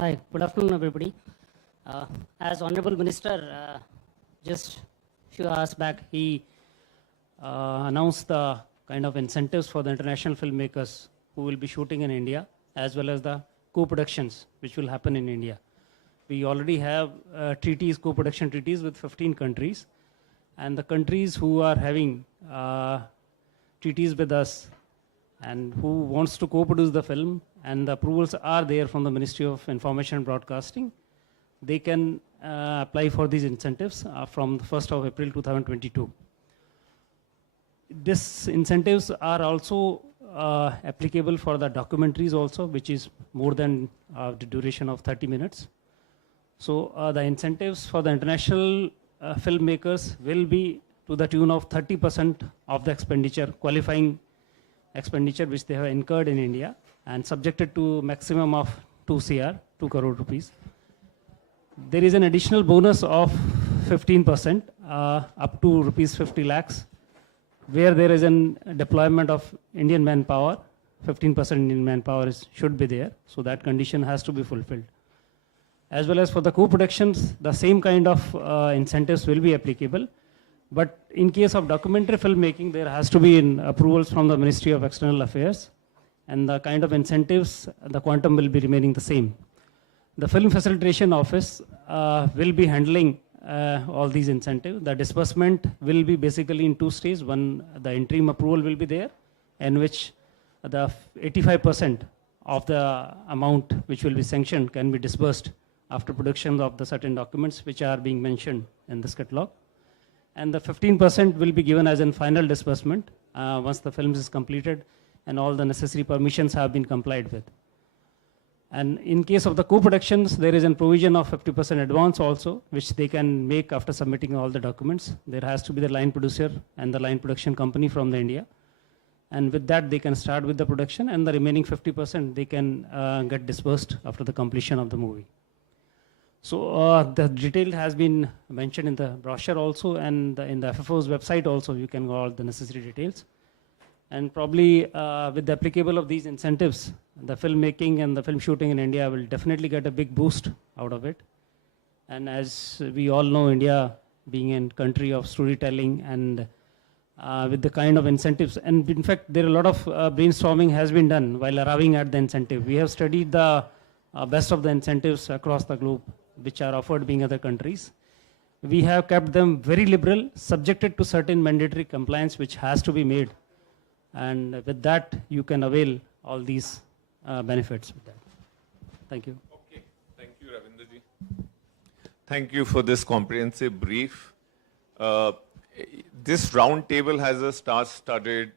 Hi, good afternoon, everybody. As Honorable Minister just few hours back, he announced the kind of incentives for the international filmmakers who will be shooting in India, as well as the co-productions which will happen in India. We already have treaties, co-production treaties with 15 countries, and the countries who are having treaties with us and who wants to co-produce the film, and the approvals are there from the Ministry of Information and Broadcasting, they can apply for these incentives from the 1st of April 2022. These incentives are also applicable for the documentaries also, which is more than the duration of 30 minutes. So the incentives for the international filmmakers will be to the tune of 30% of the expenditure, qualifying expenditure which they have incurred in India, and subjected to maximum of 2 crore rupees. There is an additional bonus of 15% up to rupees 50 lakhs, where there is a deployment of Indian manpower. 15% Indian manpower should be there, so that condition has to be fulfilled. As well as for the co-productions, the same kind of incentives will be applicable. But in case of documentary filmmaking, there has to be approvals from the Ministry of External Affairs, and the kind of incentives, the quantum will be remaining the same. The Film Facilitation Office will be handling all these incentives. The disbursement will be basically in 2 stages. One, the interim approval will be there, in which the 85% of the amount which will be sanctioned can be disbursed after production of the certain documents which are being mentioned in this catalog. And the 15% will be given as in final disbursement once the film is completed and all the necessary permissions have been complied with. And in case of the co-productions, there is a provision of 50% advance also, which they can make after submitting all the documents. There has to be the line producer and the line production company from the India. And with that, they can start with the production, and the remaining 50% they can get disbursed after the completion of the movie. So the detail has been mentioned in the brochure also, and in the FFO's website also, you can go all the necessary details. And probably with the applicable of these incentives, the filmmaking and the film shooting in India will definitely get a big boost out of it. And as we all know, India being a country of storytelling, and with the kind of incentives, and in fact, there are a lot of brainstorming has been done while arriving at the incentive. We have studied the best of the incentives across the globe, which are offered being other countries. We have kept them very liberal, subjected to certain mandatory compliance which has to be made. And with that, you can avail all these benefits with that. Thank you. Okay, thank you, Ravinderji. Thank you for this comprehensive brief. This roundtable has a star-studded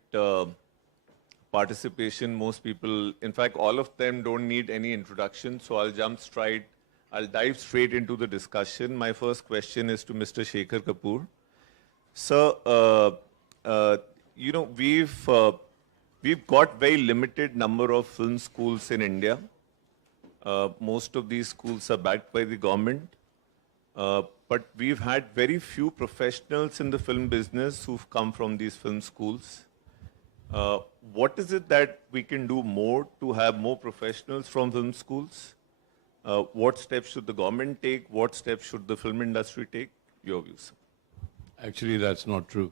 participation. Most people, in fact, all of them don't need any introduction, so I'll dive straight into the discussion. My first question is to Mr. Shekhar Kapoor. Sir, you know, we've got very limited number of film schools in India. Most of these schools are backed by the government. But we've had very few professionals in the film business who've come from these film schools. What is it that we can do more to have more professionals from film schools? What steps should the government take? What steps should the film industry take? Your views. Actually, that's not true.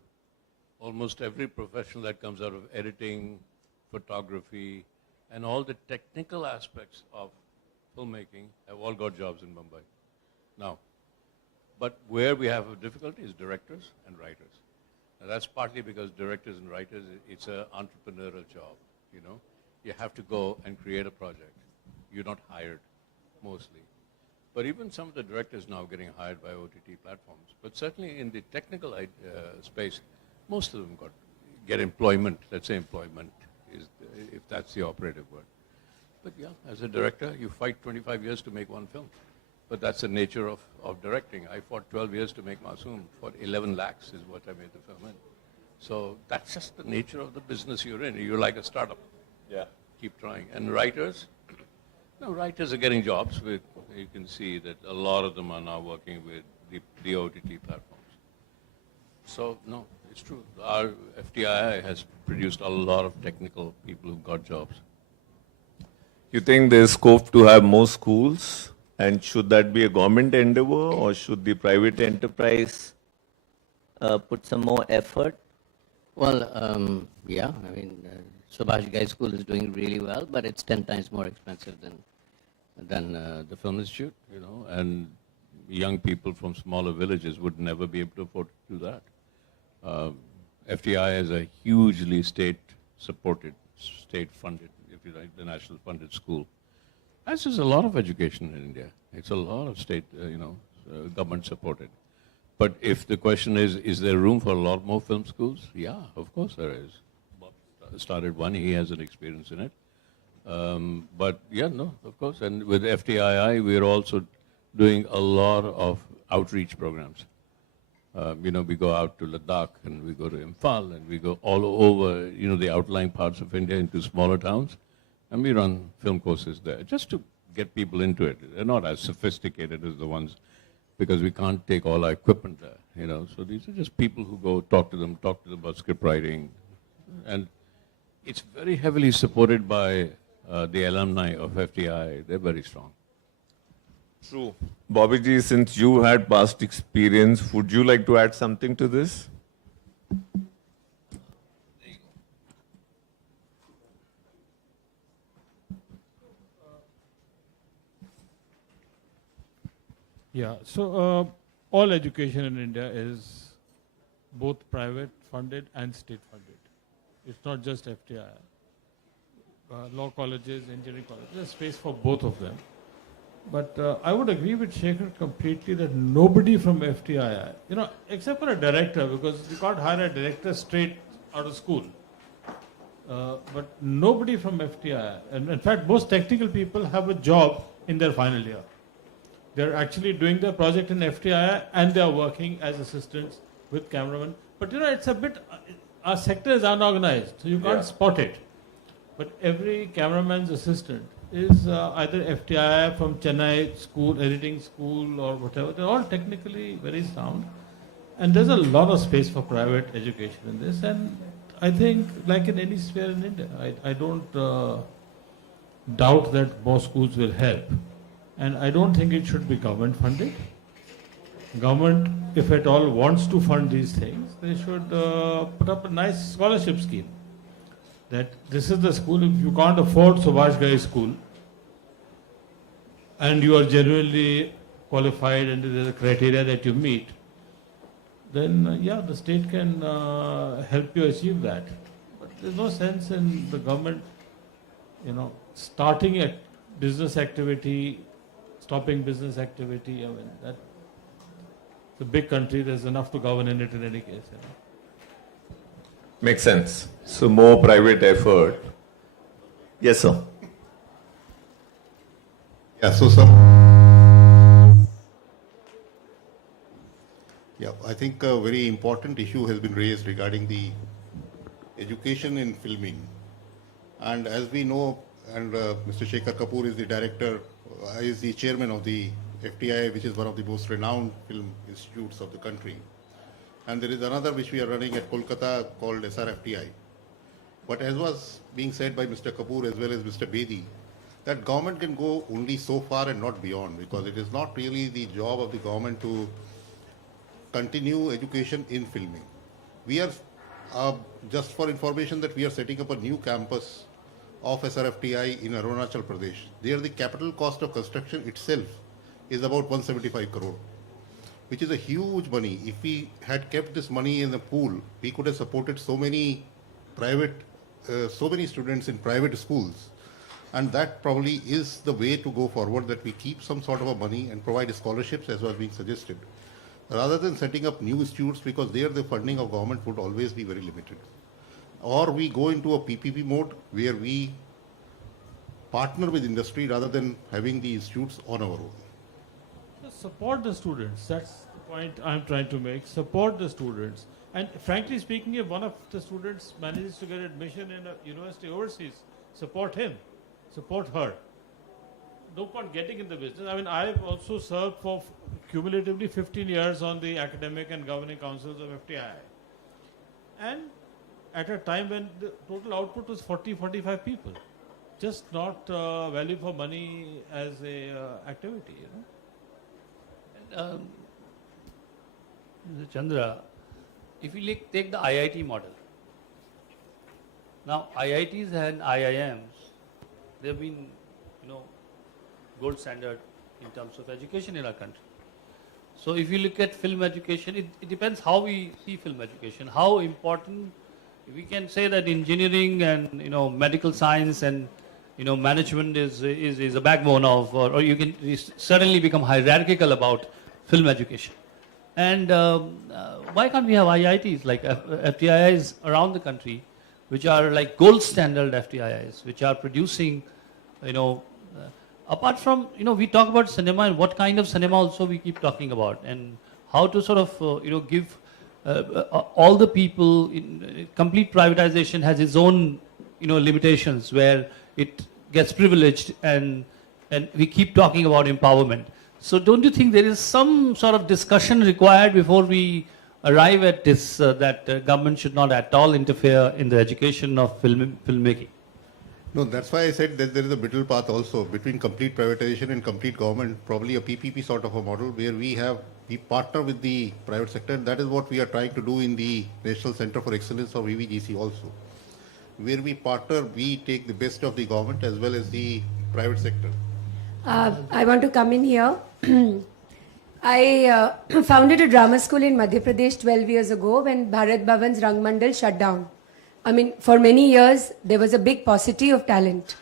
Almost every professional that comes out of editing, photography, and all the technical aspects of filmmaking have all got jobs in Mumbai now. But where we have a difficulty is directors and writers. Now, that's partly because directors and writers, it's an entrepreneurial job, you know. You have to go and create a project. You're not hired, mostly. But even some of the directors now getting hired by OTT platforms. But certainly in the technical space, most of them get employment. Let's say employment, if that's the operative word. But yeah, as a director, you fight 25 years to make one film. But that's the nature of directing. I fought 12 years to make Masoom. For 11 lakhs is what I made the film in. So that's just the nature of the business you're in. You're like a startup. Yeah. Keep trying. And writers, no, writers are getting jobs. You can see that a lot of them are now working with the OTT platforms. So no, it's true. Our FTII has produced a lot of technical people who got jobs. You think there's scope to have more schools? And should that be a government endeavor or should the private enterprise put some more effort? Well, yeah, I mean, Subhash Ghai School is doing really well, but it's 10 times more expensive than The Film Institute, you know, and young people from smaller villages would never be able to afford to do that. FTI is a hugely state-supported, state-funded, if you like, the national funded school. As is a lot of education in India. It's a lot of state, government-supported. But if the question is there room for a lot more film schools? Yeah, of course there is. Bob started one, he has an experience in it. But yeah, no, of course. And with FTII, we're also doing a lot of outreach programs. We go out to Ladakh and we go to Imphal and we go all over, the outlying parts of India into smaller towns. And we run film courses there just to get people into it. They're not as sophisticated as the ones because we can't take all our equipment there, So these are just people who go talk to them about script writing. And it's very heavily supported by the alumni of FTI. They're very strong. True. Bobby, since you had past experience, would you like to add something to this? Yeah, so all education in India is both private funded and state funded. It's not just FTI. Law colleges, engineering colleges, there's space for both of them. But I would agree with Shekhar completely that nobody from FTI, except for a director, because you can't hire a director straight out of school. But nobody from FTI, and in fact, most technical people have a job in their final year. They're actually doing their project in FTI and they are working as assistants with cameramen. But it's a bit, our sector is unorganized, so you can't spot it. But every cameraman's assistant is either FTI from Chennai school, editing school or whatever. They're all technically very sound. And there's a lot of space for private education in this. And I think, like in any sphere in India, I don't doubt that more schools will help. And I don't think it should be government funded. Government, if at all, wants to fund these things, they should put up a nice scholarship scheme. That this is the school, if you can't afford Subhash Ghai School, and you are genuinely qualified and there's a criteria that you meet, then the state can help you achieve that. But there's no sense in the government, starting a business activity, stopping business activity. I mean, that's a big country, there's enough to govern in it in any case. Makes sense. So more private effort. Yes, sir. Yeah, so sir. Yeah, I think a very important issue has been raised regarding the education in filming. And as we know, and Mr. Shekhar Kapoor is the director, is the chairman of the FTI, which is one of the most renowned film institutes of the country. And there is another which we are running at Kolkata called SRFTI. But as was being said by Mr. Kapoor as well as Mr. Bedi, that government can go only so far and not beyond, because it is not really the job of the government to continue education in filming. We are, just for information, that we are setting up a new campus of SRFTI in Arunachal Pradesh. There the capital cost of construction itself is about 175 crore, which is a huge money. If we had kept this money in the pool, we could have supported so many students in private schools. And that probably is the way to go forward, that we keep some sort of a money and provide scholarships as was being suggested, rather than setting up new institutes, because there the funding of government would always be very limited. Or we go into a PPP mode where we partner with industry rather than having the institutes on our own. Support the students. That's the point I'm trying to make. Support the students. And frankly speaking, if one of the students manages to get admission in a university overseas, support him, support her. No point getting in the business. I mean, I've also served for cumulatively 15 years on the academic and governing councils of FTI. And at a time when the total output was 40, 45 people. just not value for money as a activity, you know. Mr. Chandra, if you take the IIT model, now IITs and IIMs, they've been, gold standard in terms of education in our country. So if you look at film education, it depends how we see film education, how important. We can say that engineering and medical science and management is a backbone of, or you can certainly become hierarchical about film education. And why can't we have IITs like FTIIs around the country, which are like gold standard FTIIs, which are producing, apart from, we talk about cinema and what kind of cinema also we keep talking about, and how to sort of, give all the people, complete privatization has its own, limitations where it gets privileged, and we keep talking about empowerment. So don't you think there is some sort of discussion required before we arrive at this, that government should not at all interfere in the education of filmmaking? No, that's why I said that there is a middle path also between complete privatization and complete government, probably a PPP sort of a model where we partner with the private sector. That is what we are trying to do in the National Center for Excellence of EVGC also, where we partner, we take the best of the government as well as the private sector. I want to come in here. I founded a drama school in Madhya Pradesh 12 years ago when Bharat Bhavan's Rang Mandal shut down. I mean, for many years, there was a big paucity of talent.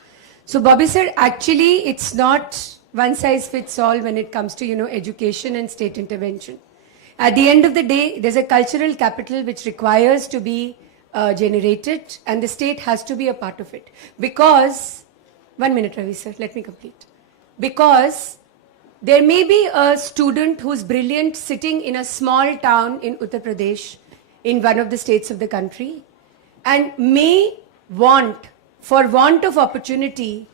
So Bobby said, actually, it's not one size fits all when it comes to, education and state intervention. At the end of the day, there's a cultural capital which requires to be generated, and the state has to be a part of it. Because, 1 minute, Ravi sir, let me complete. Because there may be a student who's brilliant sitting in a small town in Uttar Pradesh, in one of the states of the country, and may want, for want of opportunity,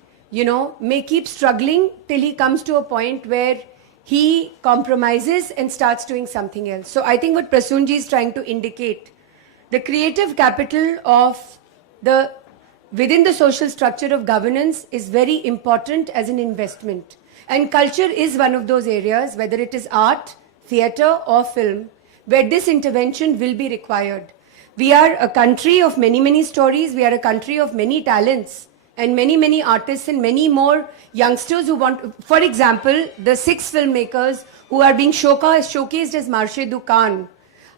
may keep struggling till he comes to a point where he compromises and starts doing something else. So I think what Prasunji is trying to indicate, the creative capital of within the social structure of governance is very important as an investment. And culture is one of those areas, whether it is art, theatre or film, where this intervention will be required. We are a country of many, many stories. We are a country of many talents and many, many artists and many more youngsters who want, for example, the 6 filmmakers who are being showcased as Marshe Khan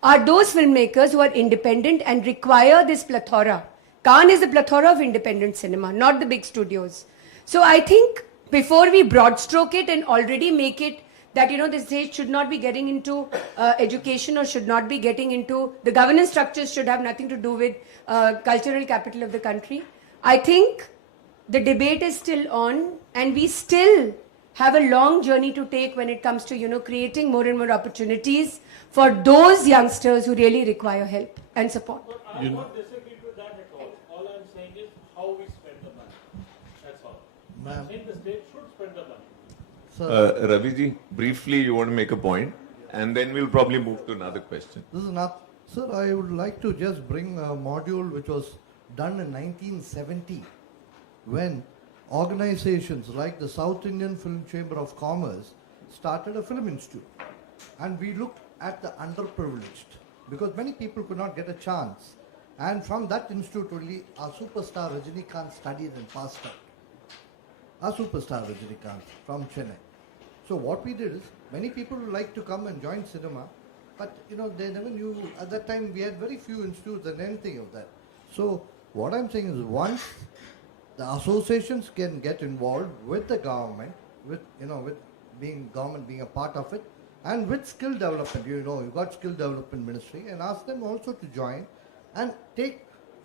are those filmmakers who are independent and require this plethora. Khan is a plethora of independent cinema, not the big studios. So I think before we broad stroke it and already make it that, the state should not be getting into education or should not be getting into, the governance structures should have nothing to do with cultural capital of the country. I think the debate is still on, and we still have a long journey to take when it comes to, creating more and more opportunities for those youngsters who really require help and support. I don't disagree with that at all. All I'm saying is how we spend the money. That's all. I'm saying the state should spend the money. Raviji, briefly, you want to make a point, and then we'll probably move to another question. This is not, sir, I would like to just bring a module which was done in 1970 when organizations like the South Indian Film Chamber of Commerce started a film institute. And we looked at the underprivileged because many people could not get a chance. And from that institute only, our superstar Rajinikanth studied and passed out. Our superstar Rajinikanth from Chennai. So what we did is, many people would like to come and join cinema, but they never knew. At that time, we had very few institutes and anything of that. So what I'm saying is, once the associations can get involved with the government, with government being a part of it, and with skill development, you've got skill development ministry, and ask them also to join and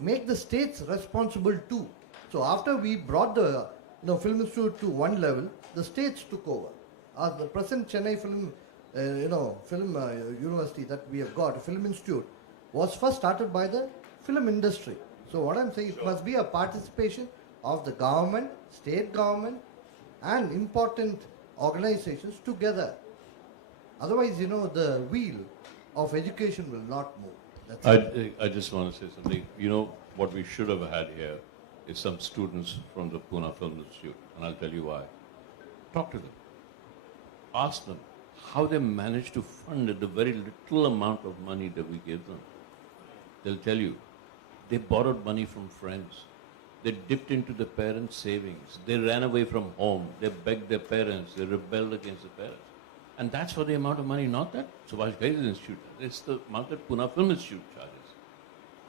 make the states responsible too. So after we brought the Film Institute to one level, the states took over. The present Chennai Film University that we have got, a Film Institute, was first started by the film industry. So what I'm saying, it must be a participation of the government, state government, and important organizations together. Otherwise, the wheel of education will not move. That's I just want to say something. What we should have had here is some students from the Pune Film Institute, and I'll tell you why. Talk to them. Ask them how they managed to fund the very little amount of money that we gave them. They'll tell you, they borrowed money from friends. They dipped into the parents' savings. They ran away from home. They begged their parents. They rebelled against the parents. And that's for the amount of money, not that Subhash Ghai's institute. It's the amount that Pune Film Institute charges.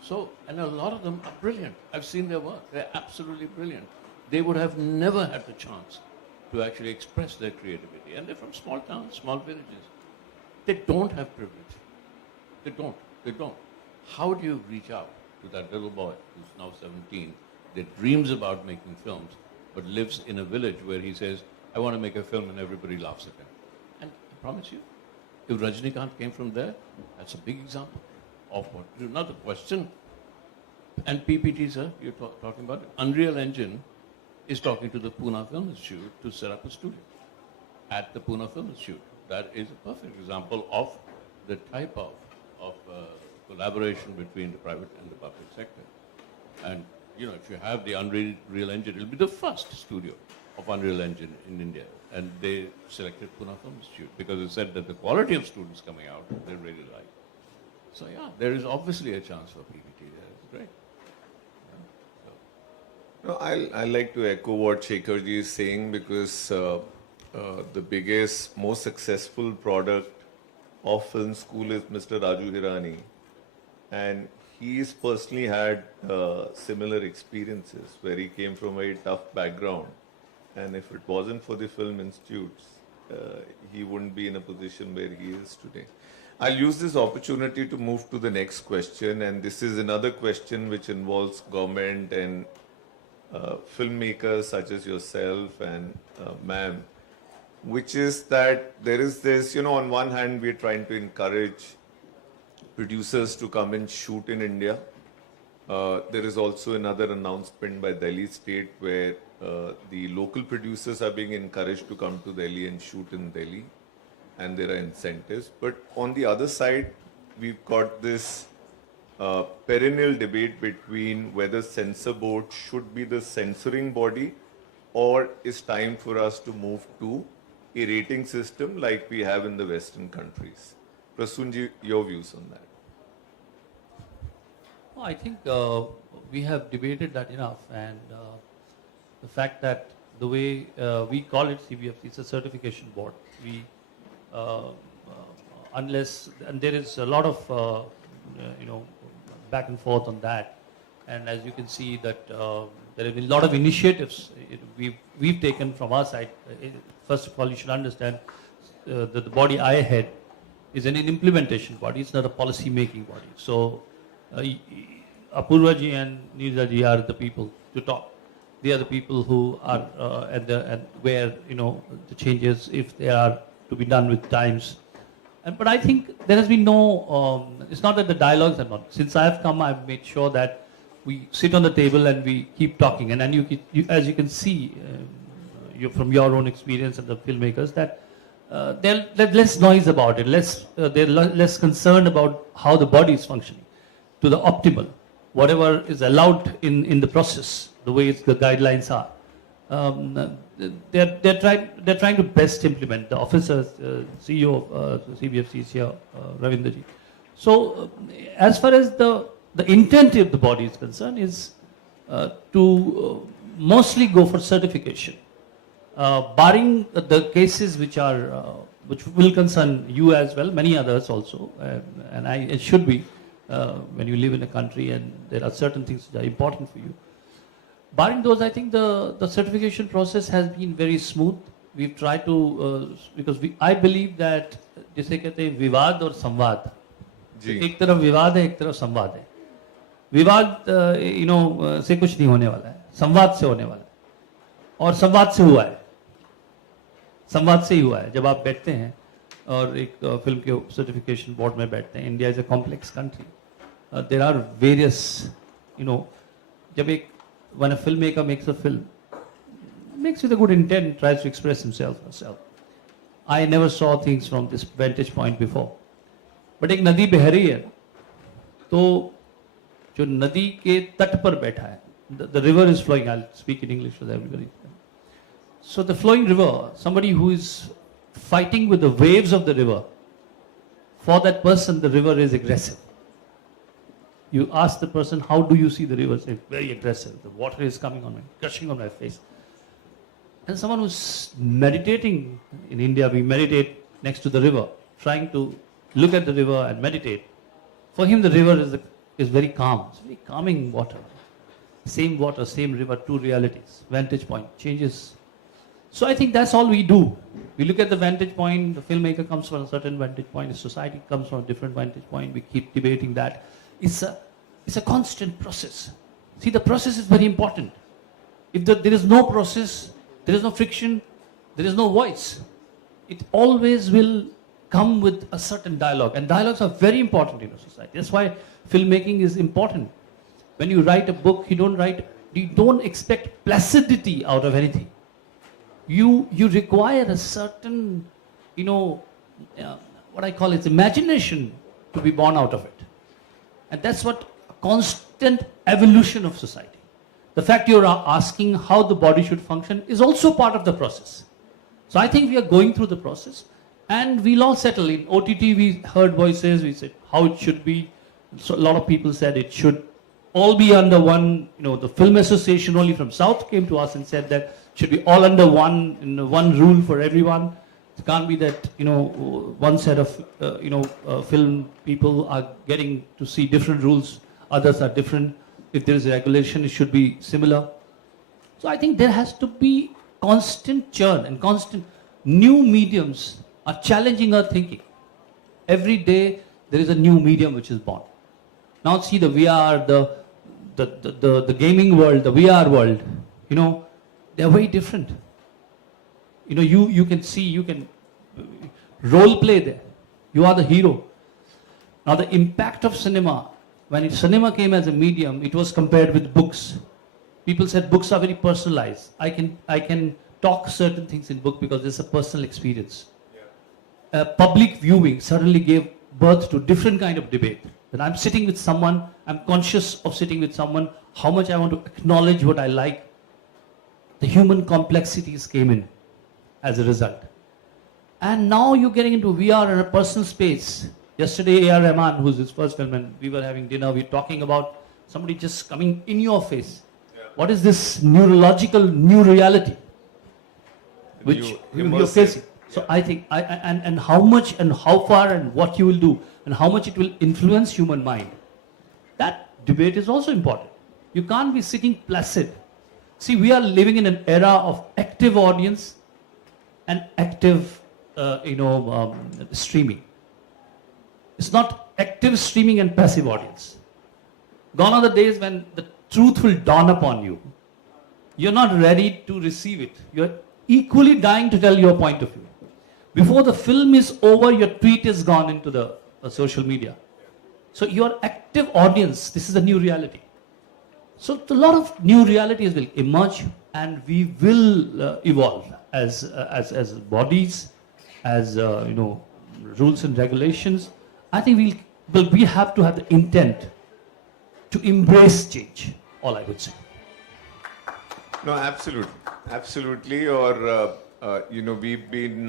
So, and a lot of them are brilliant. I've seen their work. They're absolutely brilliant. They would have never had the chance to actually express their creativity. And they're from small towns, small villages. They don't have privilege. They don't. They don't. How do you reach out to that little boy who's now 17, that dreams about making films, but lives in a village where he says, I want to make a film, and everybody laughs at him? And I promise you, if Rajnikant came from there, that's a big example of what to do. Now the question, and PPT, sir, you're talking about it. Unreal Engine is talking to the Pune Film Institute to set up a studio at the Pune Film Institute. That is a perfect example of the type of collaboration between the private and the public sector. And you know, if you have the Unreal Engine, it'll be the first studio of Unreal Engine in India. And they selected Pune Film Institute because it said that the quality of students coming out, they really like. So yeah, there is obviously a chance for PPT there. It's great. No, I like to echo what Shekharji is saying, because the biggest, most successful product of film school is Mr. Raju Hirani. And he's personally had similar experiences where he came from a tough background. And if it wasn't for the film institutes, he wouldn't be in a position where he is today. I'll use this opportunity to move to the next question. And this is another question which involves government and filmmakers such as yourself and ma'am, which is that there is this, you know, on one hand, we're trying to encourage producers to come and shoot in India. There is also another announcement by Delhi state where the local producers are being encouraged to come to Delhi and shoot in Delhi, and there are incentives. But on the other side, we've got this perennial debate between whether censor board should be the censoring body, or it's time for us to move to a rating system like we have in the Western countries. Prasunji, your views on that? Well, I think we have debated that enough, and the fact that the way we call it CBFC, it's a certification board. We, unless, and there is a lot of, back and forth on that. And as you can see that there have been a lot of initiatives we've taken from our side. First of all, you should understand that the body I head is an implementation body. It's not a policy making body. So Apurva ji and Neerja ji are the people to talk. They are the people who are and where the changes, if they are to be done with times. But I think there has been no, it's not that the dialogues are not. Since I have come, I've made sure that we sit on the table and we keep talking. And then you as you can see, from your own experience and the filmmakers, that there's less noise about it, they're less concerned about how the body is functioning to the optimal, whatever is allowed in the process, the way the guidelines are. They're trying to best implement. The officers, CEO of CBFC is here, Ravindraji. So as far as the intent of the body is concerned, is to mostly go for certification, barring the cases which will concern you as well, many others also, and it should be when you live in a country and there are certain things that are important for you. Barring those, I think the certification process has been very smooth. We've tried to, because I believe that जिसे कहते हैं विवाद और संवाद, एक तरफ विवाद है, एक तरफ संवाद है. विवाद से कुछ नहीं होने वाला है, संवाद से होने वाला है, और संवाद से हुआ है, संवाद से ही हुआ है. जब आप बैठते हैं और एक फिल्म के सर्टिफिकेशन बोर्ड में बैठते हैं, India is a complex country, there are various जब when a filmmaker makes a film, makes with a good intent, tries to express himself or herself. I never saw things from this vantage point before. But एक नदी बह रही है, तो जो नदी के तट पर बैठा है, the river is flowing. I'll speak in English so that everybody. So the flowing river, somebody who is fighting with the waves of the river, for that person, the river is aggressive. You ask the person, how do you see the river? Say, very aggressive. The water is coming on me, gushing on my face. And someone who's meditating, in India we meditate next to the river, trying to look at the river and meditate. For him the river is very calm. It's very calming water. Same water, same river, two realities. Vantage point changes. So I think that's all we do. We look at the vantage point, the filmmaker comes from a certain vantage point, the society comes from a different vantage point, we keep debating that. It's a constant process. See, the process is very important. If there is no process, there is no friction, there is no voice. It always will come with a certain dialogue. And dialogues are very important in a society. That's why filmmaking is important. When you write a book, you don't expect placidity out of anything. You require a certain, what I call it, imagination to be born out of it. And that's what a constant evolution of society. The fact you're asking how the body should function is also part of the process. So I think we are going through the process and we'll all settle. In OTT we heard voices, we said how it should be. So a lot of people said it should all be under one, the Film Association only from South came to us and said that it should be all under one rule for everyone. It can't be that, one set of, film people are getting to see different rules, others are different. If there is a regulation, it should be similar. So I think there has to be constant churn and constant new mediums are challenging our thinking. Every day there is a new medium which is born. Now see the VR, the gaming world, the VR world, they are very different. You can see, you can role play there. You are the hero. Now the impact of cinema, when cinema came as a medium, it was compared with books. People said books are very personalized. I can talk certain things in book because it's a personal experience. Yeah. Public viewing suddenly gave birth to different kind of debate. When I'm sitting with someone, I'm conscious of sitting with someone, how much I want to acknowledge what I like. The human complexities came in as a result. And now you're getting into VR in a personal space. Yesterday, A.R. Rahman, who's his first film, and we were having dinner, we were talking about somebody just coming in your face. Yeah. What is this neurological new reality which you're facing? So I think, and how much and how far and what you will do and how much it will influence human mind. That debate is also important. You can't be sitting placid. See, we are living in an era of active audience and active, streaming. It's not active streaming and passive audience. Gone are the days when the truth will dawn upon you. You're not ready to receive it. You're equally dying to tell your point of view. Before the film is over, your tweet is gone into the social media. So your active audience, this is a new reality. So a lot of new realities will emerge and we will evolve as bodies, as rules and regulations. I think we have to have the intent to embrace change, all I would say. No, absolutely. Or, we've been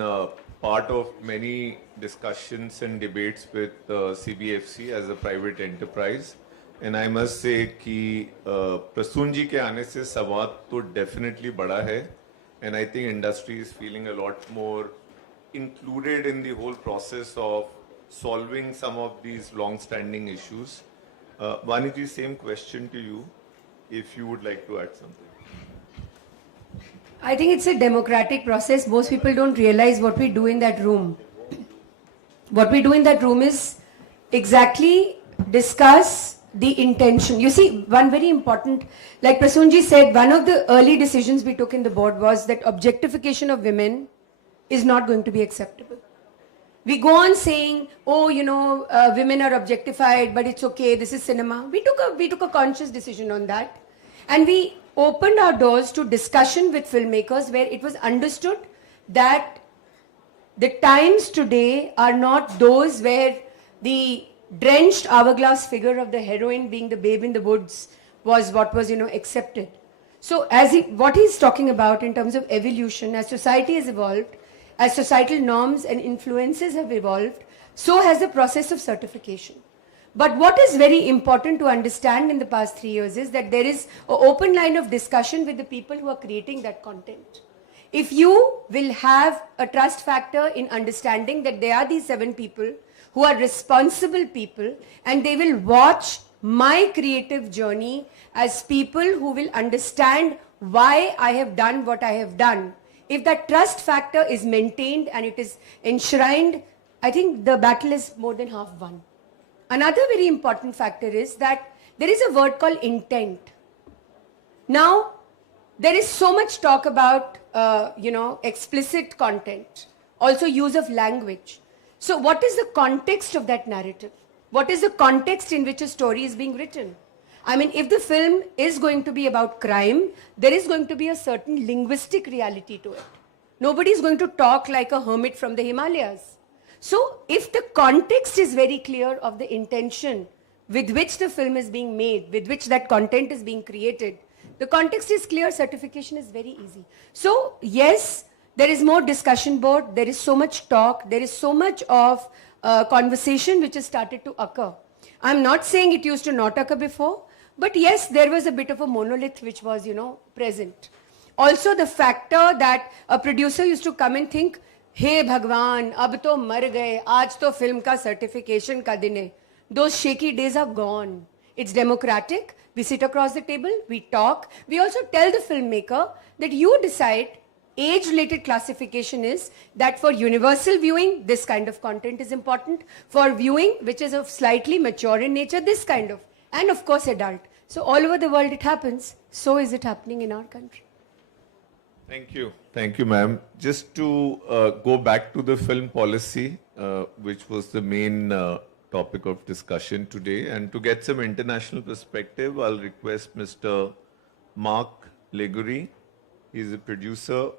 part of many discussions and debates with CBFC as a private enterprise. And I must say कि प्रसून जी के आने से संवाद तो definitely बढ़ा है. And I think industry is feeling a lot more included in the whole process of solving some of these long-standing issues. Vaniji, same question to you, if you would like to add something. I think it's a democratic process. Most people don't realize what we do in that room. What we do in that room is exactly discuss the intention. You see, one very important, like Prasunji said, one of the early decisions we took in the board was that objectification of women is not going to be acceptable. We go on saying, women are objectified, but it's okay, this is cinema. We took a conscious decision on that. And we opened our doors to discussion with filmmakers where it was understood that the times today are not those where the drenched hourglass figure of the heroine being the babe in the woods was what was, accepted. So what he's talking about in terms of evolution, as society has evolved, as societal norms and influences have evolved, so has the process of certification. But what is very important to understand in the past 3 years is that there is an open line of discussion with the people who are creating that content. If you will have a trust factor in understanding that there are these 7 people who are responsible people and they will watch my creative journey as people who will understand why I have done what I have done. If that trust factor is maintained and it is enshrined, I think the battle is more than half won. Another very important factor is that there is a word called intent. Now, there is so much talk about, explicit content, also use of language. So what is the context of that narrative? What is the context in which a story is being written? I mean, if the film is going to be about crime, there is going to be a certain linguistic reality to it. Nobody is going to talk like a hermit from the Himalayas. So if the context is very clear of the intention with which the film is being made, with which that content is being created, the context is clear, certification is very easy. So yes, there is more discussion board, there is so much talk, there is so much of conversation which has started to occur. I'm not saying it used to not occur before, but yes, there was a bit of a monolith which was, present. Also the factor that a producer used to come and think, hey Bhagwan, ab to mar gaye, aaj to film ka certification ka din hai. Those shaky days are gone. It's democratic. We sit across the table, we talk. We also tell the filmmaker that you decide. Age-related classification is that for universal viewing, this kind of content is important. For viewing, which is of slightly mature in nature, this kind of. And of course, adult. So all over the world it happens. So is it happening in our country. Thank you. Thank you, ma'am. Just to go back to the film policy, which was the main topic of discussion today, and to get some international perspective, I'll request Mr. Mark Legory. He's a producer.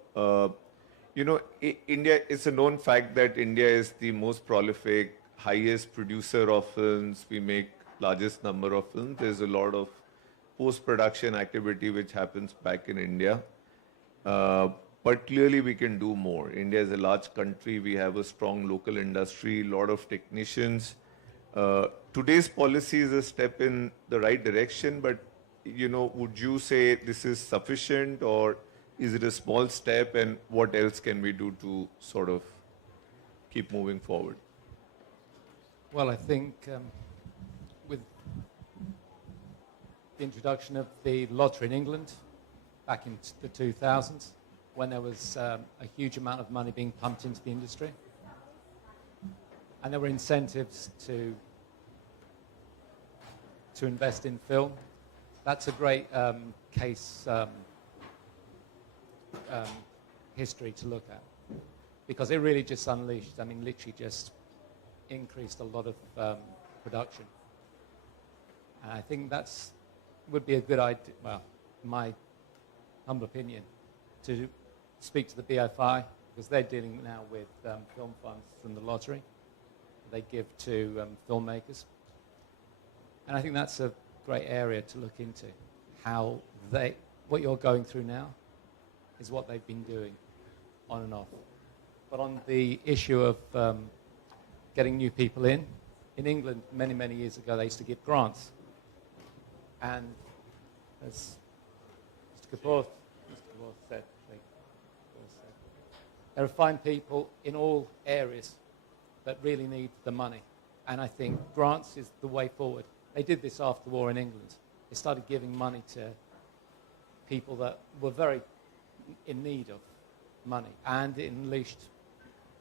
India, it's a known fact that India is the most prolific, highest producer of films. We make largest number of films. There's a lot of post-production activity which happens back in India. But clearly we can do more. India is a large country. We have a strong local industry, a lot of technicians. Today's policy is a step in the right direction, but would you say this is sufficient, or is it a small step, and what else can we do to sort of keep moving forward? Well, I think with the introduction of the lottery in England back in the 2000s, when there was a huge amount of money being pumped into the industry, and there were incentives to invest in film, that's a great case history to look at, because it really just unleashed, literally just increased a lot of production. And I think would be a good idea, well, in my humble opinion, to speak to the BFI, because they're dealing now with film funds from the lottery they give to filmmakers. And I think that's a great area to look into, how what you're going through now is what they've been doing on and off. But on the issue of getting new people in England, many, many years ago, they used to give grants. And as Mr. Kapoor said, there are fine people in all areas that really need the money. And I think grants is the way forward. They did this after the war in England. They started giving money to people that were very in need of money, and it unleashed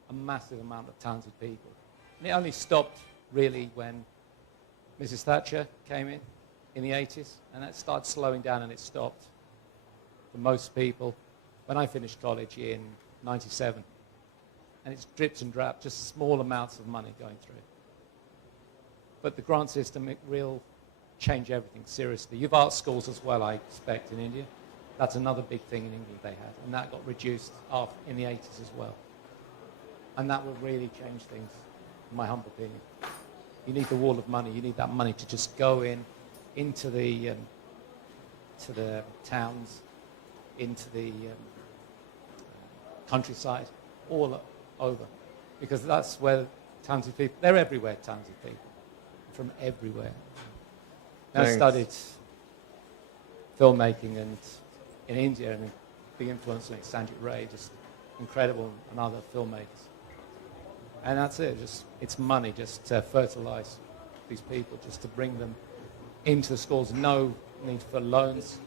a massive amount of talented people. And it only stopped really when Mrs. Thatcher came in the 80s, and that started slowing down, and it stopped for most people when I finished college in 97. And it's drips and drabs, just small amounts of money going through. But the grant system, it will change everything seriously. You've art schools as well, I expect, in India. That's another big thing in England they had, and that got reduced in the 80s as well. And that will really change things, in my humble opinion. You need the wall of money. You need that money to just go into the to the towns, into the countryside, all over. Because that's where talented people, they're everywhere, talented people, from everywhere. I Thanks. studied filmmaking and in India, and a big influence on Sanjit Ray, just incredible, and other filmmakers. And that's it, just it's money, just to fertilize these people, just to bring them into the schools. No need for loans,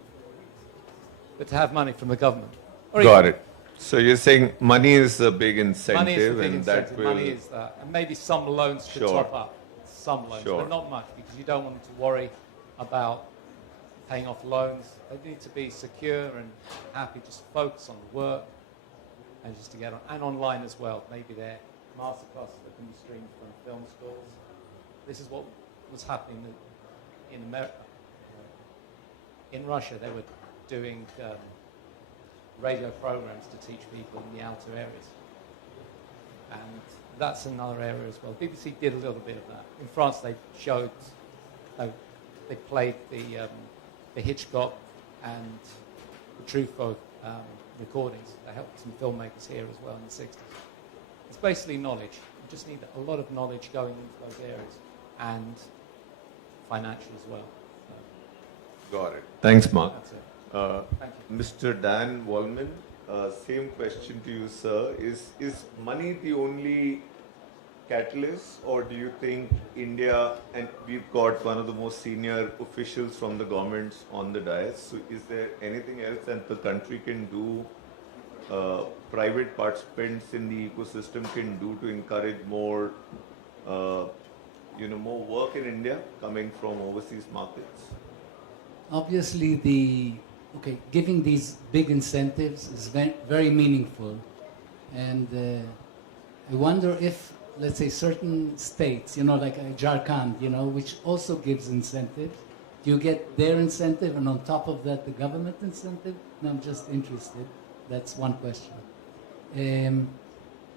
but to have money from the government. Or Got even- it. So you're saying money is a big Money is the incentive, big and incentive. that will. Money is that. And maybe some loans should Sure. top up. Some loans, Sure. but not much, because you don't want them to worry about paying off loans. They need to be secure and happy, just focus on the work and just to get on. And online as well. Maybe their masterclasses that can be streamed from film schools. This is what was happening in America. In Russia, they were doing radio programs to teach people in the outer areas. And that's another area as well. BBC did a little bit of that. In France, they showed, they played the Hitchcock and the Truffaut recordings. They helped some filmmakers here as well in the 60s. It's basically knowledge. You just need a lot of knowledge going into those areas, and financial as well. Got it. Thanks, Mark. That's it. Thank you. Mr. Dan Wallman, same question to you, sir. Is money the only catalyst, or do you think India, and we've got one of the most senior officials from the governments on the dais, so is there anything else that the country can do, private participants in the ecosystem can do to encourage more, more work in India coming from overseas markets? Obviously, giving these big incentives is very meaningful, and I wonder if, let's say, certain states, like Jharkhand, which also gives incentives, do you get their incentive, and on top of that, the government incentive? And I'm just interested. That's one question.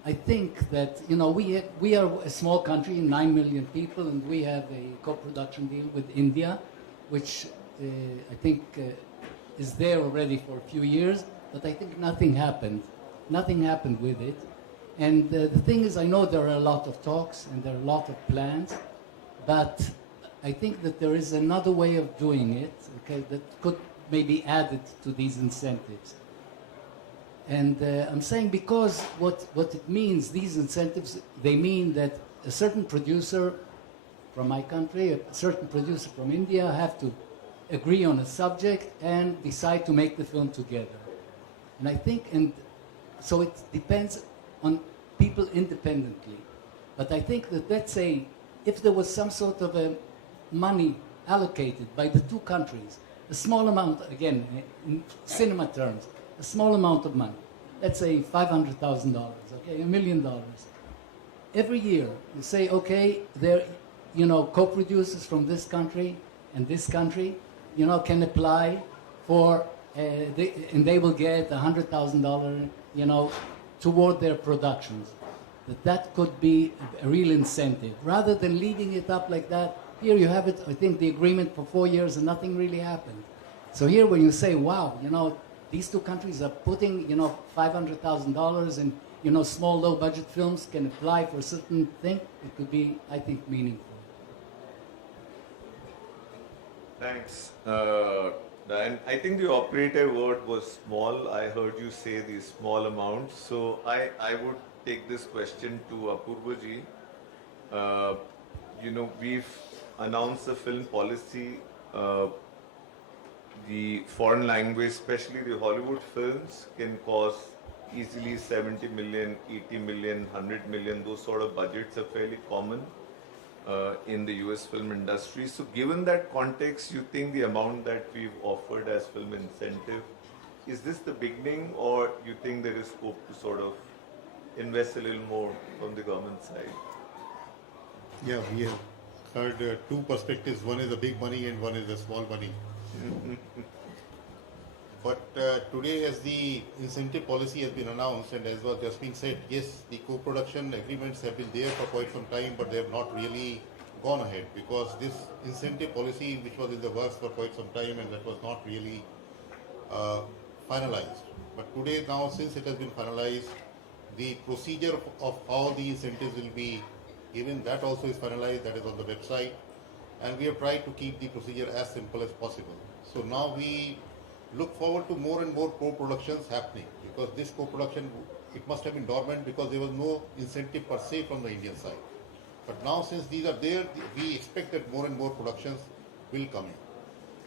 I think that we are a small country, 9 million people, and we have a co-production deal with India, which I think is there already for a few years, but I think nothing happened. Nothing happened with it. And the thing is, I know there are a lot of talks and there are a lot of plans, but I think that there is another way of doing it, okay, that could maybe add it to these incentives. And I'm saying because what it means, these incentives, they mean that a certain producer from my country, a certain producer from India have to agree on a subject and decide to make the film together. And I think, and so it depends on people independently. But I think that, let's say, if there was some sort of a money allocated by the two countries, a small amount, again, in cinema terms, a small amount of money, let's say $500,000, okay, $1 million. Every year, you say, okay, there, co-producers from this country and this country, can apply for, and they will get $100,000, toward their productions. That could be a real incentive. Rather than leaving it up like that, here you have it, I think, the agreement for 4 years and nothing really happened. So here when you say, wow, these two countries are putting, $500,000 and, small, low-budget films can apply for a certain thing, it could be, I think, meaningful. Thanks, Dan. I think the operator word was small. I heard you say the small amount. So I would take this question to Apurva ji. We've announced the film policy. The foreign language, especially the Hollywood films, can cost easily 70 million, 80 million, 100 million. Those sort of budgets are fairly common in the US film industry. So given that context, you think the amount that we've offered as film incentive, is this the beginning, or you think there is scope to sort of invest a little more from the government side? Yeah, we have heard two perspectives. One is the big money and one is the small money. But today, as the incentive policy has been announced, and as was just been said, yes, the co-production agreements have been there for quite some time, but they have not really gone ahead, because this incentive policy, which was in the works for quite some time, and that was not really finalized. But today now, since it has been finalized, the procedure of how the incentives will be given, that also is finalized, that is on the website. And we have tried to keep the procedure as simple as possible. So now we look forward to more and more co-productions happening, because this co-production, it must have been dormant because there was no incentive per se from the Indian side. But now since these are there, we expect that more and more productions will come in.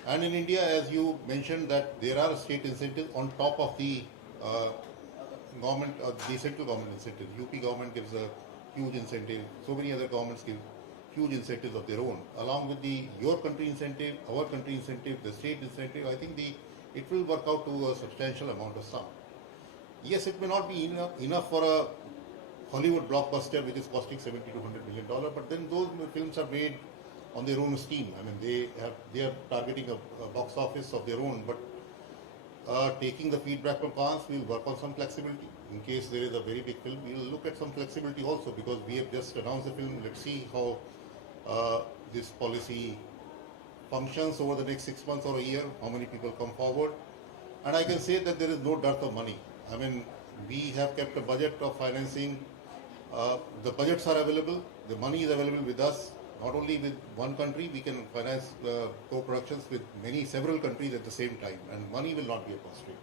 And in India, as you mentioned, that there are state incentives on top of the government, the central government incentives. UP government gives a huge incentive. So many other governments give huge incentives of their own. Along with the your country incentive, our country incentive, the state incentive, I think it will work out to a substantial amount of sum. Yes, it may not be enough for a Hollywood blockbuster which is costing $70 to $100 million, but then those films are made on their own steam. I mean, they are targeting a box office of their own, but taking the feedback from Cannes, we will work on some flexibility. In case there is a very big film, we will look at some flexibility also, because we have just announced the film. Let's see how this policy functions over the next 6 months or a year, how many people come forward. And I can say that there is no dearth of money. I mean, we have kept a budget of financing. The budgets are available, the money is available with us. Not only with one country, we can finance co-productions with several countries at the same time, and money will not be a constraint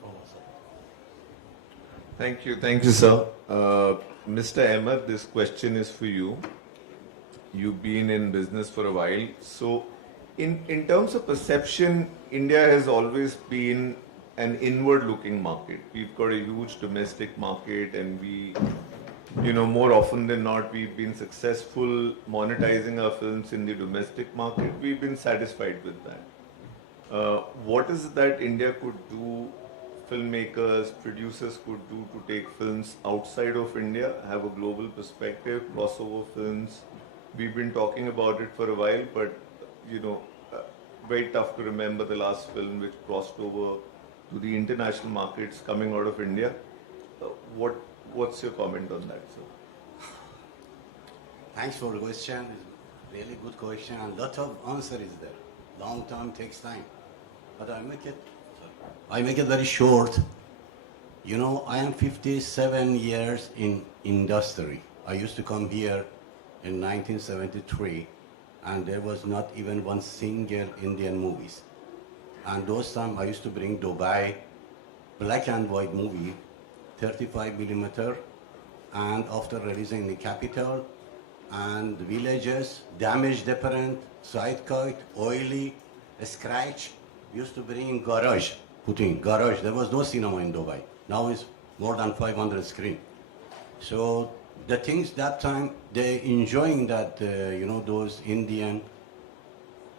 from our side. Thank you, sir. Mr. Ahmed, this question is for you. You've been in business for a while. So, in terms of perception, India has always been an inward-looking market. We've got a huge domestic market, and we, more often than not, we've been successful monetizing our films in the domestic market. We've been satisfied with that. What is it that India could do, filmmakers, producers could do to take films outside of India, have a global perspective, crossover films? We've been talking about it for a while, but, very tough to remember the last film which crossed over to the international markets coming out of India. What's your comment on that, sir? Thanks for the question. It's a really good question, and lot of answer is there. Long time takes time, but I make it very short. I am 57 years in industry. I used to come here in 1973, and there was not even one single Indian movies. And those time I used to bring Dubai black and white movie, 35 millimeter, and after releasing in the capital, and villages, damage deterrent, side cut, oily, scratch, used to bring in garage, put in garage. There was no cinema in Dubai. Now it's more than 500 screen. So the things that time, they enjoying that, those Indian,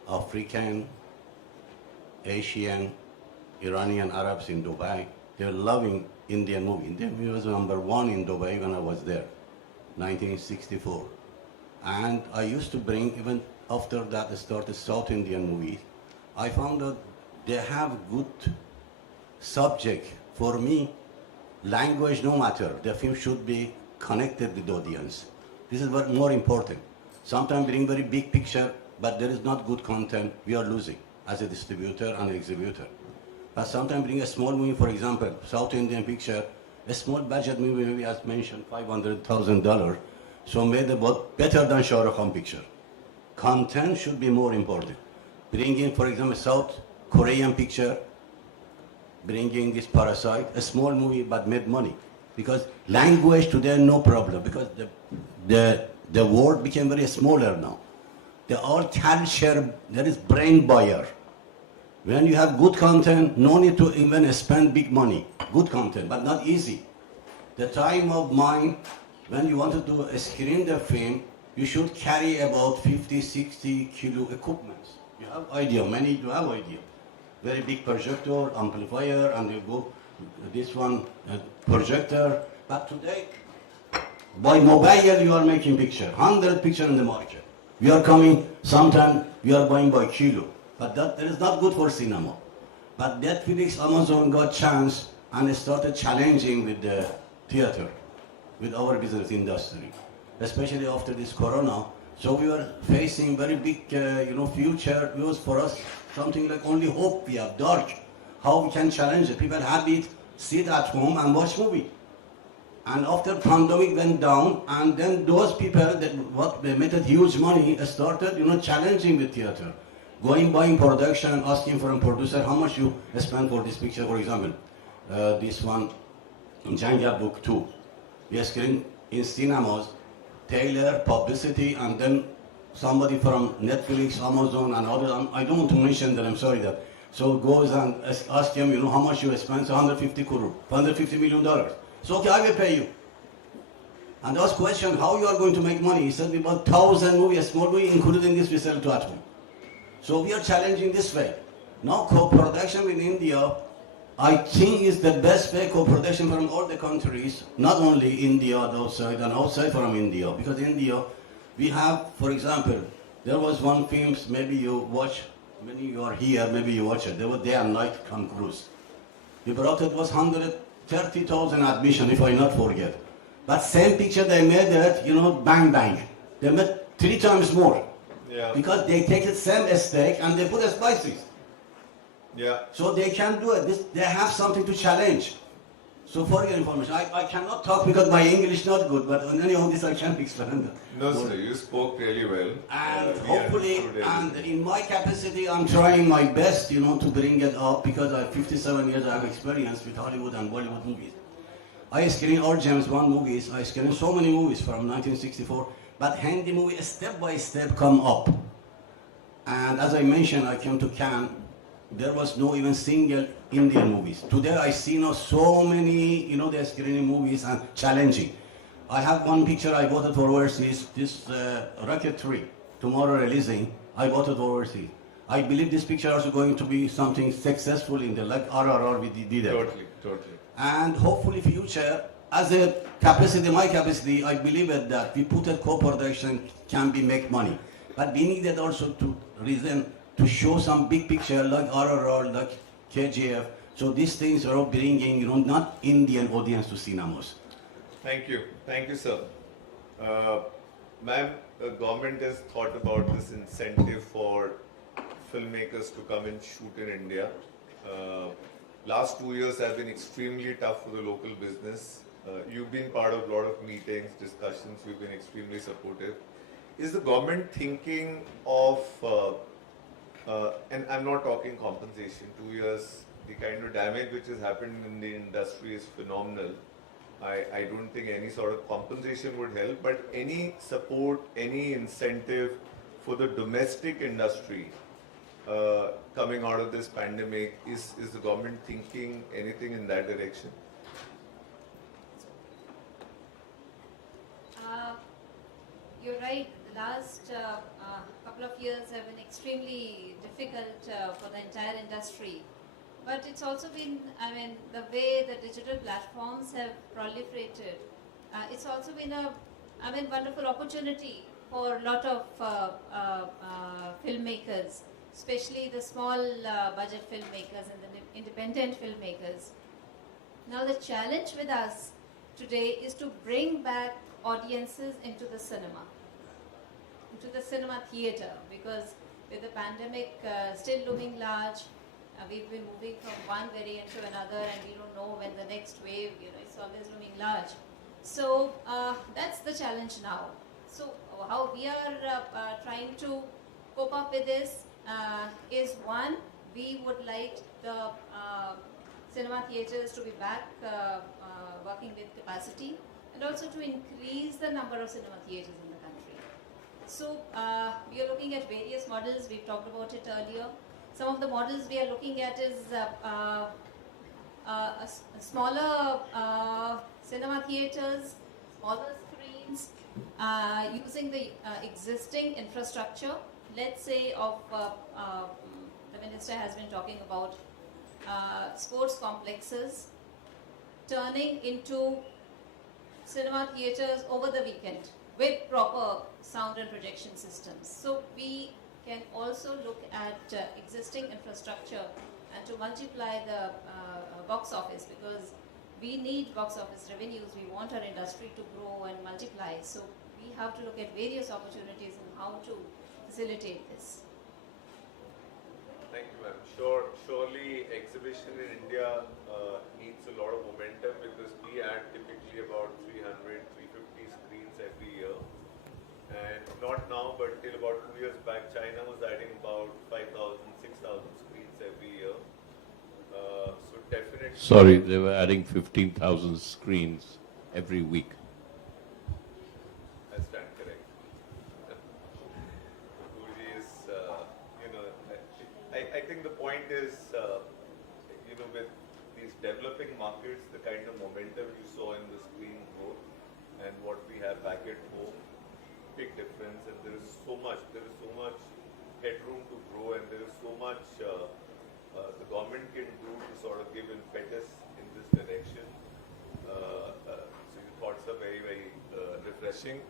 African, Asian, Iranian Arabs in Dubai, they're loving Indian movie. Indian movie was #1 in Dubai when I was there, 1964. And I used to bring, even after that I started South Indian movies, I found out they have good subject. For me, language no matter, the film should be connected with the audience. This is what more important. Sometimes bring very big picture, but there is not good content, we are losing as a distributor and exhibitor. But sometimes bring a small movie, for example, South Indian picture, a small budget movie, maybe as mentioned, $500,000, so made about better than Shah Rukh Khan picture. Content should be more important. Bring in, for example, South Korean picture, bringing this Parasite, a small movie but made money. Because language today, no problem, because the world became very smaller now. The all culture, there is brain buyer. When you have good content, no need to even spend big money. Good content, but not easy. The time of mine, when you wanted to screen the film, you should carry about 50, 60 kilo equipment. You have idea, many do have idea. Very big projector, amplifier, and you go, this one, projector. But today, by mobile you are making picture, 100 picture in the market. We are coming, sometimes we are buying by kilo. But that is not good for cinema. But Netflix, Amazon got chance and started challenging with the theater, with our business industry. Especially after this corona, So we were facing very big, future views for us, something like only hope we have, dark. How we can challenge it. People happy sit at home and watch movie. And after pandemic went down, and then those people that they made huge money started, challenging the theater, buying production, asking for a producer how much you spend for this picture. For example, this one, Jenga Book 2, we screen in cinemas, Taylor, publicity, and then somebody from Netflix, Amazon, and others. I don't want to mention that. I'm sorry that. So goes and ask him, how much you spend? So 150 crore, $150 million. So okay, I will pay you. And ask question, how you are going to make money? He said, we bought 1,000 movies, small movie, including this we sell to at home. So we are challenging this way. Now co-production in India, I think is the best way co-production from all the countries, not only India, outside and outside from India. Because India, we have, for example, there was one film, maybe you watch, when you are here, maybe you watch it. There was Day and Night Tom Cruise. We brought it was 130,000 admission, if I not forget. But same picture they made it, bang bang. They made 3 times more. Yeah. Because they take the same steak and they put the spices. Yeah. So they can do it. They have something to challenge. So for your information, I cannot talk because my English is not good, but on any of this I can explain that. No, sir, you spoke really well. And hopefully, and in my capacity, I'm trying my best, to bring it up because I have 57 years I have experience with Hollywood and Bollywood movies. I screen all James Bond movies. I screen so many movies from 1964, but Hindi movie step by step come up. And as I mentioned, I came to Cannes. There was no even single Indian movies. Today I see now so many, they're screening movies and challenging. I have one picture I bought it for overseas, this Rocketry, tomorrow releasing, I bought it overseas. I believe this picture also going to be something successful in the, like RRR we did it. Totally. And hopefully future, as a capacity, my capacity, I believe that we put a co-production can be make money. But we needed also to reason to show some big picture like RRR, like KGF. So these things are all bringing, not Indian audience to cinemas. Thank you, sir. Ma'am, the government has thought about this incentive for filmmakers to come and shoot in India. Last 2 years have been extremely tough for the local business. You've been part of a lot of meetings, discussions, you've been extremely supportive. Is the government thinking of, and I'm not talking compensation, 2 years, the kind of damage which has happened in the industry is phenomenal. I don't think any sort of compensation would help, but any support, any incentive for the domestic industry coming out of this pandemic, is the government thinking anything in that direction? You're right. The last couple of years have been extremely difficult for the entire industry. But it's also been, the way the digital platforms have proliferated, it's also been a, wonderful opportunity for a lot of filmmakers, especially the small budget filmmakers and the independent filmmakers. Now the challenge with us today is to bring back audiences into the cinema theater, because with the pandemic still looming large, we've been moving from one variant to another, and we don't know when the next wave, it's always looming large. So that's the challenge now. So how we are trying to cope up with this is, one, we would like the cinema theaters to be back working with capacity, and also to increase the number of cinema theaters in the country. So we are looking at various models. We've talked about it earlier. Some of the models we are looking at is smaller cinema theaters, smaller screens, using the existing infrastructure. Let's say of the minister has been talking about sports complexes turning into cinema theaters over the weekend with proper sound and projection systems. So we can also look at existing infrastructure and to multiply the box office, because we need box office revenues. We want our industry to grow and multiply. So we have to look at various opportunities and how to facilitate this. Thank you, ma'am. Surely exhibition in India needs a lot of momentum because we add typically about 300, 350 screens every year. And not now, but till about 2 years back, China was adding about 5,000, 6,000 screens every year. So definitely... Sorry, they were adding 15,000 screens every week. I stand correct. Guruji is, I think the point is, with these developing markets, the kind of momentum you saw in the screen growth and what we have back at home, big difference, and there is so much headroom to grow, and there is so much the government can do to sort of give impetus in this direction. So your thoughts are very, very refreshing.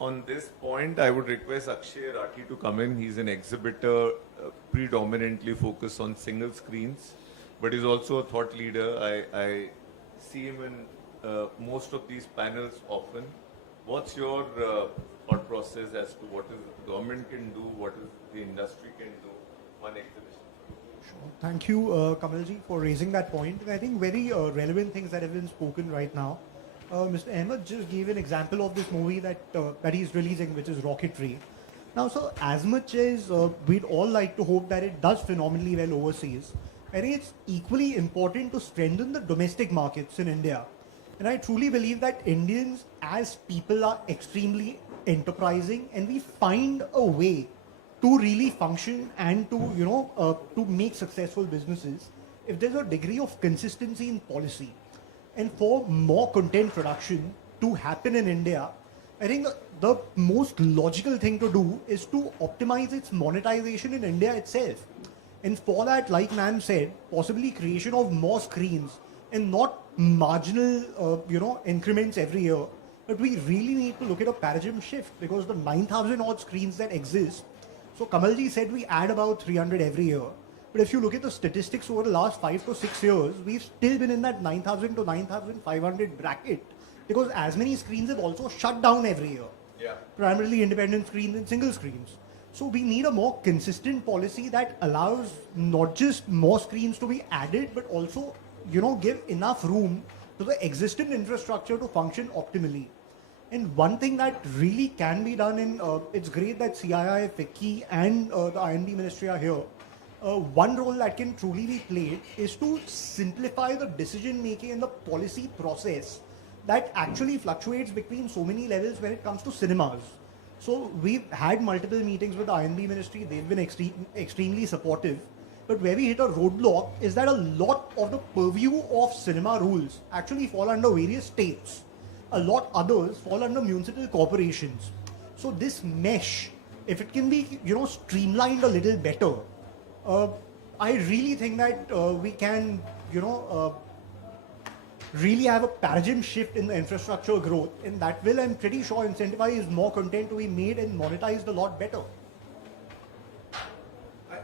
On this point, I would request Akshay Rathi to come in. He's an exhibitor predominantly focused on single screens, but he's also a thought leader. I see him in most of these panels often. What's your thought process as to what is the government can do, what is the industry can do, one exhibition? Sure. Thank you, Kamalji, for raising that point. And I think very relevant things that have been spoken right now. Mr. Ahmed just gave an example of this movie that he's releasing, which is Rocketry. Now, so as much as we'd all like to hope that it does phenomenally well overseas, I think it's equally important to strengthen the domestic markets in India. And I truly believe that Indians as people are extremely enterprising, and we find a way to really function and to, to make successful businesses if there's a degree of consistency in policy. And for more content production to happen in India, I think the most logical thing to do is to optimize its monetization in India itself. And for that, like ma'am said, possibly creation of more screens and not marginal, increments every year. But we really need to look at a paradigm shift, because the 9,000 odd screens that exist, so Kamalji said we add about 300 every year. But if you look at the statistics over the last 5 to 6 years, we've still been in that 9,000 to 9,500 bracket, because as many screens have also shut down every year. Yeah. Primarily independent screens and single screens. So we need a more consistent policy that allows not just more screens to be added, but also, give enough room to the existing infrastructure to function optimally. And one thing that really can be done, and it's great that CII, FICCI and the IND Ministry are here. One role that can truly be played is to simplify the decision making and the policy process that actually fluctuates between so many levels when it comes to cinemas. So we've had multiple meetings with the IND Ministry. They've been extremely supportive. But where we hit a roadblock is that a lot of the purview of cinema rules actually fall under various states. A lot others fall under municipal corporations. So this mesh, if it can be, streamlined a little better, I really think that we can, really have a paradigm shift in the infrastructure growth, and that will, I'm pretty sure, incentivize more content to be made and monetized a lot better.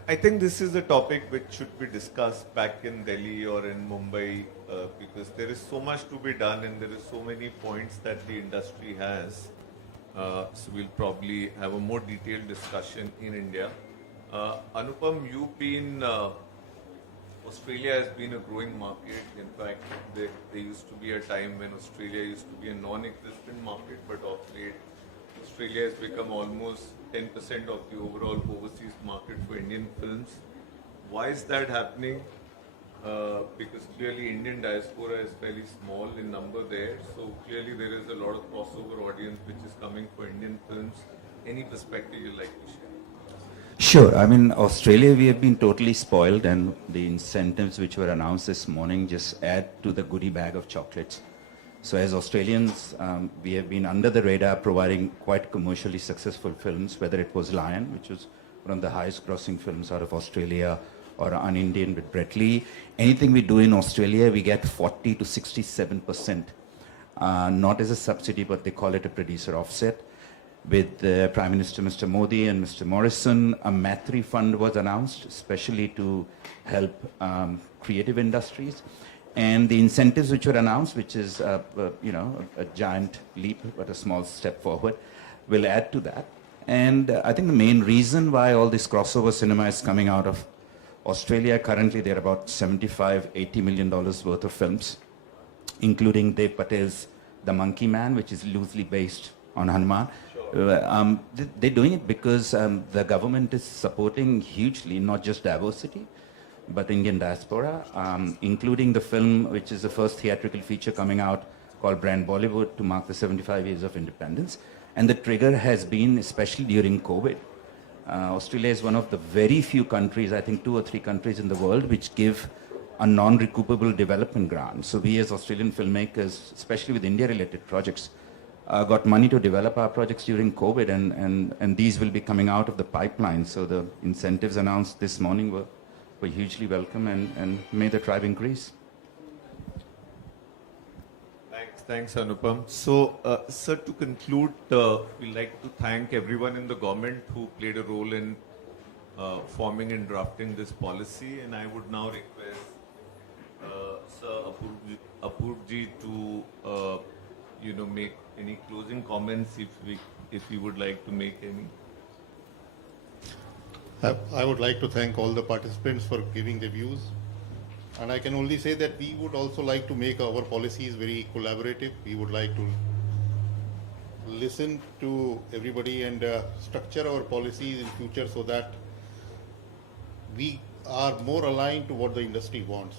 I think this is a topic which should be discussed back in Delhi or in Mumbai, because there is so much to be done and there is so many points that the industry has. So we'll probably have a more detailed discussion in India. Anupam, you've been, Australia has been a growing market. In fact, there used to be a time when Australia used to be a non-existent market, but of late, Australia has become almost 10% of the overall overseas market for Indian films. Why is that happening? Because clearly Indian diaspora is fairly small in number there, so clearly there is a lot of crossover audience which is coming for Indian films. Any perspective you'd like to share? Sure. I mean, Australia, we have been totally spoiled, and the incentives which were announced this morning just add to the goodie bag of chocolates. So as Australians, we have been under the radar providing quite commercially successful films, whether it was Lion, which was one of the highest grossing films out of Australia, or Un-Indian with Brett Lee. Anything we do in Australia, we get 40 to 67%, not as a subsidy, but they call it a producer offset. With Prime Minister Mr. Modi and Mr. Morrison, a Mathri fund was announced, especially to help creative industries. And the incentives which were announced, which is a giant leap but a small step forward, will add to that. And I think the main reason why all this crossover cinema is coming out of Australia, currently there are about $75–80 million worth of films, including Dev Patel's The Monkey Man, which is loosely based on Hanuman. Sure. They're doing it because the government is supporting hugely, not just diversity, but Indian diaspora, including the film, which is the first theatrical feature coming out called Brand Bollywood to mark the 75 years of independence. And the trigger has been, especially during COVID, Australia is one of the very few countries, I think 2 or 3 countries in the world, which give a non-recoupable development grant. So we as Australian filmmakers, especially with India-related projects, got money to develop our projects during COVID, and these will be coming out of the pipeline. So the incentives announced this morning were hugely welcome, and may the tribe increase. Thanks, Anupam. So, sir, to conclude, we'd like to thank everyone in the government who played a role in forming and drafting this policy, and I would now request Sir Apoorji to make any closing comments if you would like to make any. I would like to thank all the participants for giving their views. And I can only say that we would also like to make our policies very collaborative. We would like to listen to everybody and structure our policies in future so that we are more aligned to what the industry wants.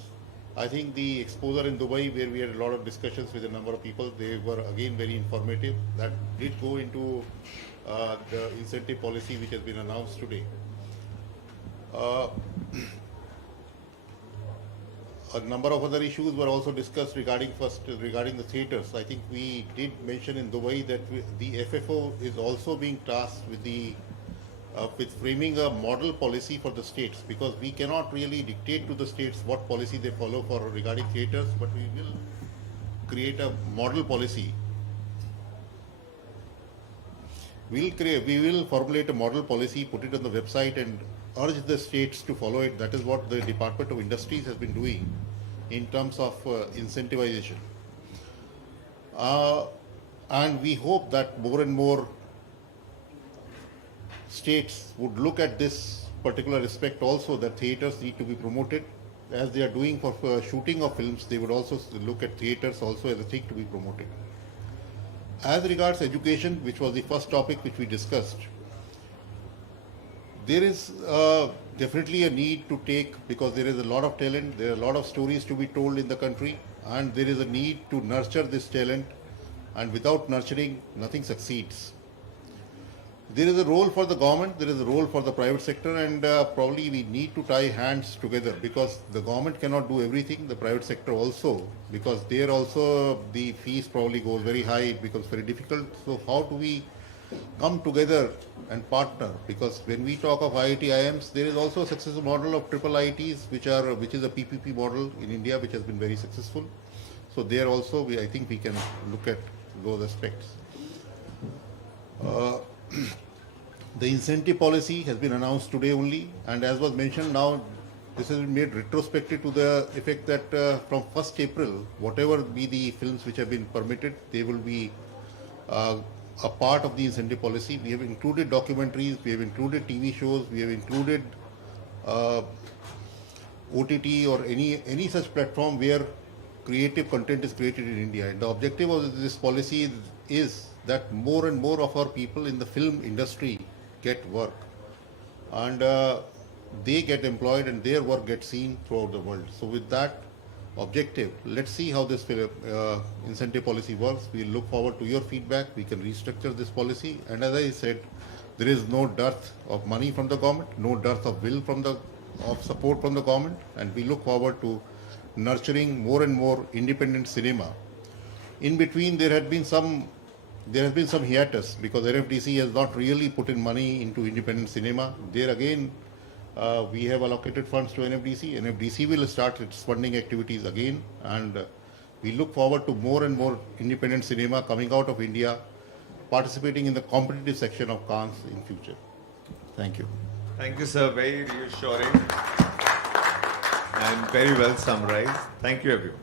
I think the exposure in Dubai, where we had a lot of discussions with a number of people, they were again very informative. That did go into the incentive policy which has been announced today. A number of other issues were also discussed regarding the theatres. I think we did mention in Dubai that the FFO is also being tasked with framing a model policy for the states, because we cannot really dictate to the states what policy they follow for regarding theatres, but we will create a model policy. We will formulate a model policy, put it on the website, and urge the states to follow it. That is what the Department of Industries has been doing in terms of incentivization. And we hope that more and more states would look at this particular aspect also, that theatres need to be promoted. As they are doing for shooting of films, they would also look at theatres also as a thing to be promoted. As regards education, which was the first topic which we discussed, there is definitely a need to take, because there is a lot of talent, there are a lot of stories to be told in the country, and there is a need to nurture this talent, and without nurturing, nothing succeeds. There is a role for the government, there is a role for the private sector, and probably we need to tie hands together, because the government cannot do everything, the private sector also, because there also the fees probably goes very high, it becomes very difficult. So how do we come together and partner? Because when we talk of IIT IIMs, there is also a successful model of triple IITs, which is a PPP model in India, which has been very successful. So there also I think we can look at those aspects. The incentive policy has been announced today only, and as was mentioned now, this has been made retrospective to the effect that from 1st April, whatever be the films which have been permitted, they will be a part of the incentive policy. We have included documentaries, we have included TV shows, we have included OTT or any such platform where creative content is created in India. And the objective of this policy is that more and more of our people in the film industry get work, and they get employed and their work gets seen throughout the world. So with that objective, let's see how this incentive policy works. We look forward to your feedback. We can restructure this policy, and as I said, there is no dearth of money from the government, no dearth of will of support from the government, and we look forward to nurturing more and more independent cinema. In between, there has been some hiatus, because NFDC has not really put in money into independent cinema. There again, we have allocated funds to NFDC. NFDC will start its funding activities again, and we look forward to more and more independent cinema coming out of India, participating in the competitive section of Cannes in future. Thank you. Thank you, sir. Very reassuring and very well summarized. Thank you, everyone.